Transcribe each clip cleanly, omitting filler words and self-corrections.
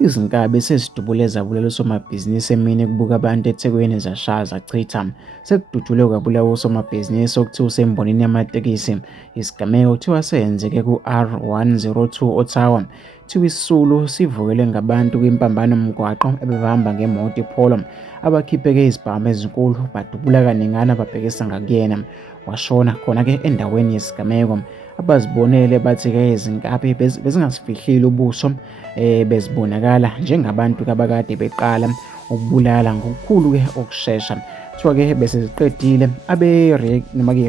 Izinkabi sezidubule zabulela usomabhizinisi emini kubuka abantu eThekwini zashaya zachitha. Sekudutshulwe kwabulawa usomabhizinisi okuthiwa usembonini yamatekisi. Isigameko kuthiwa senzeke ku-R102 Ottawa. Kuthiwa isisulu sivukele ngabantu kwimpambano mgwaqo ebebehamba ngemoto iPolo. Abakhipheke izibhamu ezinkulu badubula kaningana babhekisa ngakuyena. Washona khona-ke endaweni yesigameko. Abazibonele bathi-ke izinkabi bezingasifihlile ubuso, bezibonakala njengabantu abakade beqala ukubulala ngokukhulu-ke ukushesha. Kuthiwa-ke bese ziqedile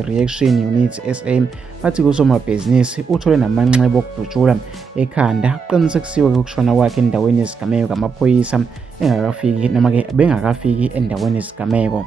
reaction unit SA bathi kusomabhizinisi uthole namanxeba okudutshula ekhanda. Kuqinisekisiwe ukushona kwakhe endaweni yesigameko ngamaphoyisa engakafiki noma-ke bengakafiki endaweni yesigameko.